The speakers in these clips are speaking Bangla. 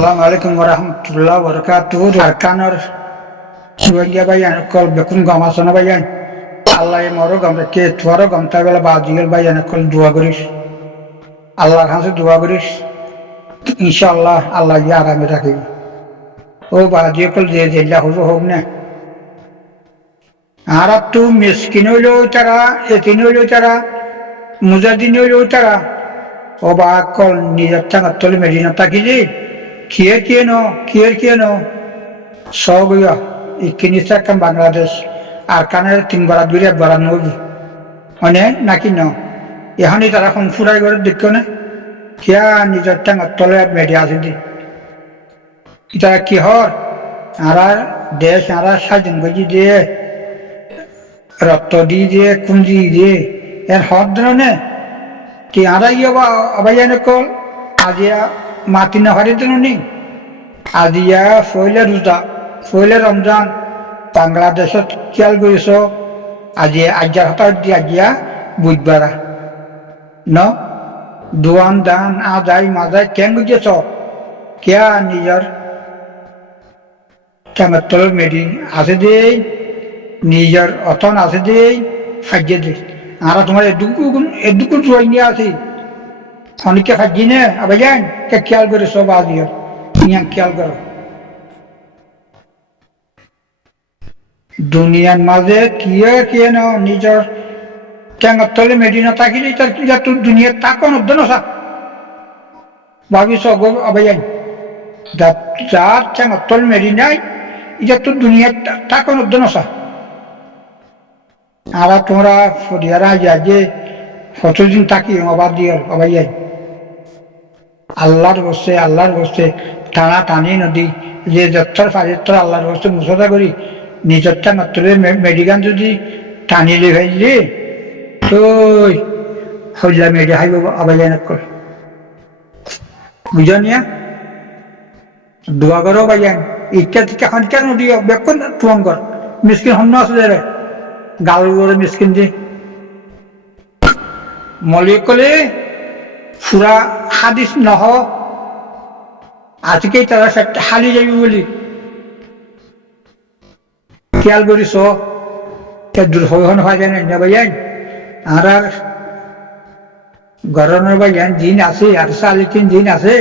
Assalamu alaikum warahmatullahi wabarakatuh. Arkanor suwagia bayan kol bekun gama sona bayan. Allah yang moro gam ke tuaro gam tabela bajigal bayan kol dua guris. Allah hansu dua guris. Insyaallah Allah ya rami rakhi. O bajigal kol je jella huzo homne. Arab tu miskinolo tara etinolo tara mujadinolo tara. O ba kol nijatang atol medina takiji. Kier Sogoya ikinisa kan Bangladesh Arkaner tingbara dure baranobi One naki no Yahani tara furai gore dikkone Kia nijatang tole media sidi Itara kihor Ara desh ara sajin goji de Ratto di de kunji de En hodrone Ki ara yoba abayane kol Adia Matina Hariduni Adia Foile Ruda Foile Ramjan Bangladesh Kialguiso Adia Ajarata Diagia Budbara No Duan Dan Adai Mazai Kengujeso Kia Niger Kamatol Medi Asede Niger Oton Asede Fajedi Ara Tumar Edukun Suanyasi Onike Fajine Abayan Kialguiso Badia yang kial karo dunian maze kiya no nijor tole medina takili tar tu dunia takon donosa bagiso go abayan dat zat tole medina tu dunia takon donosa ara tora fodiara jaje foto din taki abadier abayan আল্লাহর বসে টানা টানি নদী যে যত্তর ফারিত্তর আল্লাহর বসে মুসদা করি নিজরটা মাত্র মেডিকান যদি টানিলে ফেললি তো হইলা মেডি হাইব আবাইলেন কর বুঝনিয়া দোয়া করো বাইয়ান ইচ্ছা থেকে হনকা নদী বেকন তুয়াং কর মিসকিন হন্ন আছে রে গাল করে মিসকিন যে মলিকলে ফুরা হাদিস নহ আজকে তারা হালি যাবি বলি খেয়াল করিস দুর্হন হয় জানেন না ভাইয়ান আর গরমের ভাইয়ান দিন আছে আর সালিকিন দিন আছে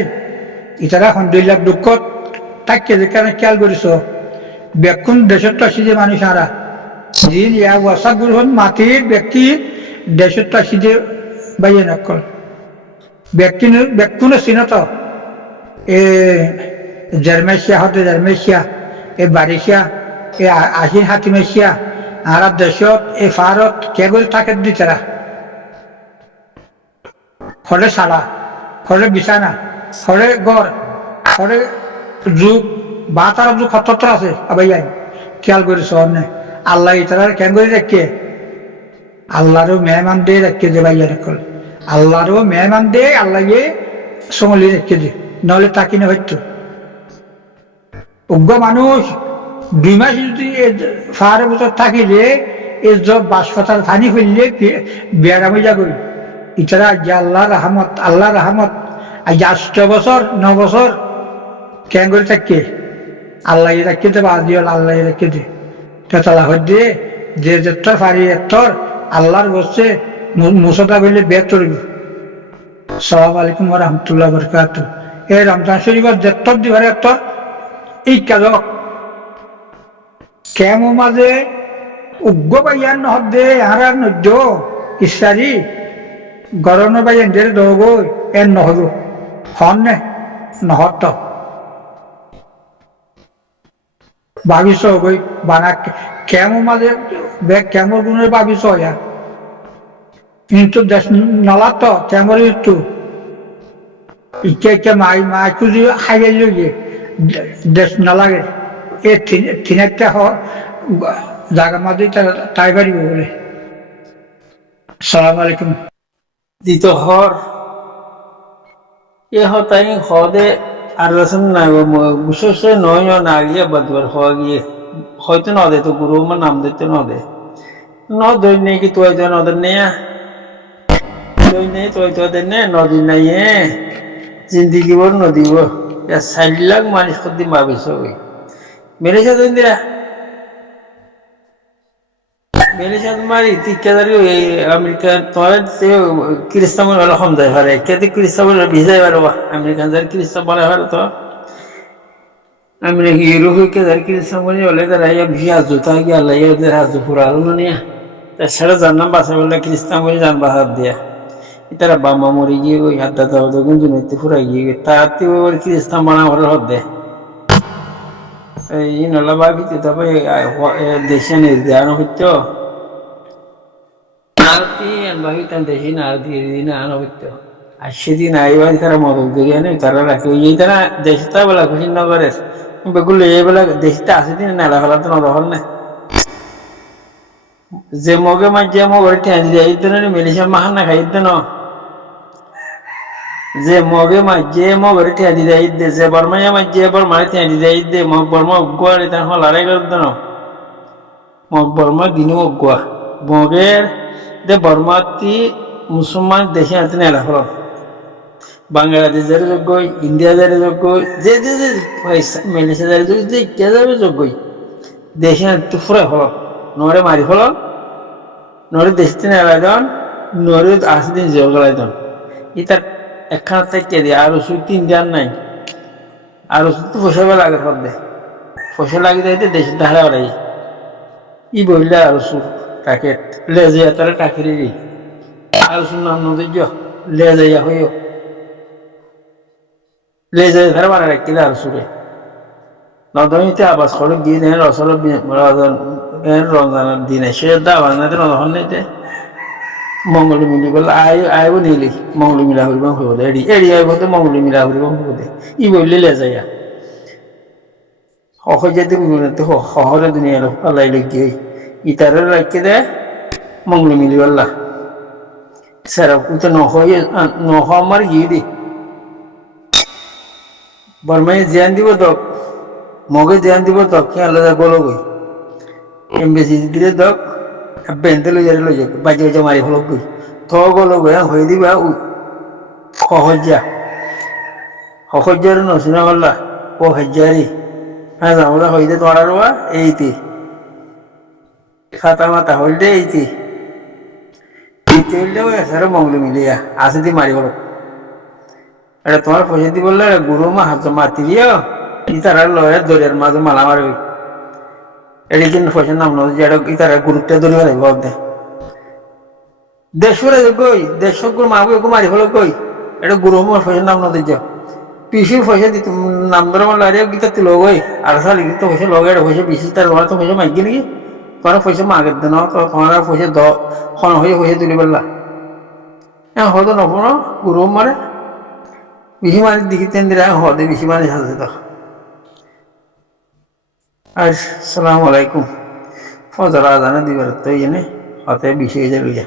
ইতারা আলহামদুলিল্লাহ দুঃখত তাকে যেখানে খেয়াল করিস বেকুন দেশত আসি যে মানুষ আরা দিন ইয়া ওয়াসা গ্রহণ মাটির ব্যক্তি দেশত আসি যে ভাইয়ান অকল ব্যক্তিনো চিনত জার্মেশিয়া হতে জার্মেশিয়া বারিশিয়া আশিন হাতিমেশিয়া আর দেশত ফারত কেবল থাকে দি তারা হলে সালা হলে বিছানা হলে গড় হলে যুগ বা তার যুগ সতত্র আছে আবাই খেয়াল করেছ আল্লাহ তারা কেন করে রাখে আল্লাহরও মেহমান দিয়ে রাখে যে ভাইয়া রাখল আল্লাহরও মেহমান দে আল্লাহ সমলি রেখে দে নহলে তাকি না হইতো উগ্র মানুষ 2 মাস যদি ফার বছর থাকিলে এই সব বাসপাতাল ফানি ফেললে বেড়ামে যাবই ইতারা যে আল্লাহ রহমত আজ 8 বছর 9 বছর কেন করে থাকে আল্লাহ রাখে দে বাদিও আল্লাহ রেখে দে তেতলা হইতে যে যেতর ফারি এতর আল্লাহর বসে মুসদা বললে বেতর আসসালামু আলাইকুম ওয়া রাহমাতুল্লাহি ওয়া বারাকাতুহু এই রমজান শরীফের যেতর দিবারে এতর এই কাজ কেমন মাঝে উগ্র বাইয়ান নহদে আর নদ্য ইসারি গরম বাইয়ান যে দোগ এর নহব হন নহত ভাবিস গই বানা কেমন মাঝে কেমন গুণের ভাবিস ইয়া কিন্তু দেশ নলা তো কেমন একটু ইচ্ছা মাই খুঁজি খাইয়ে গিয়ে দেশ নালাগে এ তিনটা জায়গার মধ্যে তাই পারিব বলে আসসালামু আলাইকুম দিত হর এ হতাই হদে আর রসম না বিশেষ নয় না গিয়ে বদবার হওয়া গিয়ে হয়তো ন দে তো গুরু আমার নাম দিতে ন দে ন দই নেই কি তুই তো নদের নেয়া দই নেই তুই তো দে নে নদী নাই জিন্দিগি বর নদী 4 লাখ মানুষ কদিন ভাবিস ওই মেরেছে তো ইন্দিরা মেরেছে মারি তুই কেদারি আমেরিকা তোমার খ্রিস্টান বলে কম যায় পারে কেতে খ্রিস্টান বলে ভিজাই পারো আমেরিকান যার খ্রিস্টান বলে পারে তো আমেরিকা ইউরোপ কেদার খ্রিস্টান বলে বলে তারা ভিয়া জুতা গিয়া লাইয়া ওদের হাজু ফুরালো নিয়ে তাছাড়া জানলাম বাসা বললে খ্রিস্টান বলে যান বাহার দিয়া তারা বাম্মা মরে গিয়ে ওই হাত দাদা ওদের জমিতে ফুরাই গিয়ে তাতে ওর খ্রিস্টান বানা ঘরের হদ্দে এই নলা ভাবি তারপরে দেশে নির্ধারণ হইতো ভাবি তার দেশে না দিয়ে দিন আনা হইতো আর সেদিন আইবার তারা মদত করিয়া নেই তারা রাখে ওই তারা দেশটা বেলা খুশি নগরের বেগুলো এইবেলা দেশটা আছে দিন নালা ফেলা তো নদল না যে মগে মাঝে যে মগরে ঠেঁচ দিয়ে ইতেন মেলিসা মাহান না খাই ইতেন যে মগে মাঝে মগরে ঠেঁচ দিয়ে ইদে যে বর্মাইয়া মাঝে বর্মারে ঠেঁচ দিয়ে ইদে মগ বর্মা উগুয়া এটা হলারে করত না মগ বর্মা দিনও উগুয়া মগের যে বর্মাতি মুসলমান দেশে আনতে নেলা ফল বাংলাদেশের যোগ্য ইন্ডিয়া যারে যোগ্য যে যে যে পয়সা মেলিসা যারে যোগ্য যে কে যাবে যোগ্যই দেশে আনতে ফুরাই ফল নরে মারি ফল নরে দেশতে নেলাই দন নরে 8 দিন জেল গলাই দন ইতার একখানা থেকে দিয়ে আর ওষুধ 3 দিন নাই আর ওষুধ তো পয়সা লাগে দে পয়সা লাগি যাইতে দেশের ধারা বাড়াই ই বললে আর ওষুধ টাকে লেজে তারা টাকেরি আর ওষুধ নাম নদীর লেজে হইও লেজে ধারা বাড়া রাখলে আর ওষুধে নদমিতে আবাস করে গিয়ে দেন রসল রমজানের দিনে সে দাবার না রন্ধন নেই মঙ্গল মিলি বলে আইব নিলি মঙ্গল মিলা হরিব হবদে এড়ি এড়ি আইব তো মঙ্গল মিলা হরিব হবদে ই বললে লেজাইয়া অসহ্যতে শহরে দুনিয়ার আল্লাহ লজ্ঞ ইতারে রাখে দে মঙ্গল মিলি আল্লাহ স্যার উঠে নহ আমার গিয়ে দি বর্মায় জ্ঞান দিব দক মগে জ্ঞান দিব দক কে আলাদা বলো গই এমবেসি দিলে দক বেঁধে লই যারে লই যাক বাজে বাজে মারি ফলক গই থ গলো গই হয়ে দিবা সহজ্যার নসিনা বললা ও হাজারি হ্যাঁ আমরা হইতে তোমার এইটি খাতা মাতা হইলে এইটি হইলে ওই স্যার মঙ্গল মিলিয়া আসে দি মারি ফলক এটা তোমার পয়সা দি বললে গুরু মা হাত মাতি দিও ইতারা লয়ে দরিয়ার মাঝে মালা মারবি এটি কিন্তু পয়সার নাম নয় যে ইতারা গুরুত্ব ধরিবা লাগবে অর্ধে দেশরে গই দেশক মাগো মারি ফেলো গই এটা গুরু মার পয়সার নাম নদী যাও পিসির পয়সা দিত নাম ধরে আমার লারিয়া গীতা তুই লগই আর সালি তো পয়সা লগে এটা পয়সা পিসি তার তো পয়সা মাগি নাকি তোমার পয়সা মাগের দেন তো তোমার পয়সা খন হয়ে পয়সা তুলি পারলা হ্যাঁ হয়তো নপন গুরু মারে বেশি মারি দেখি তেন দিলে হদে বেশি মারি সাজে তো আর সালাম আলাইকুম ফজর আজানে দিবার তো এনে হাতে 20,000 লইয়া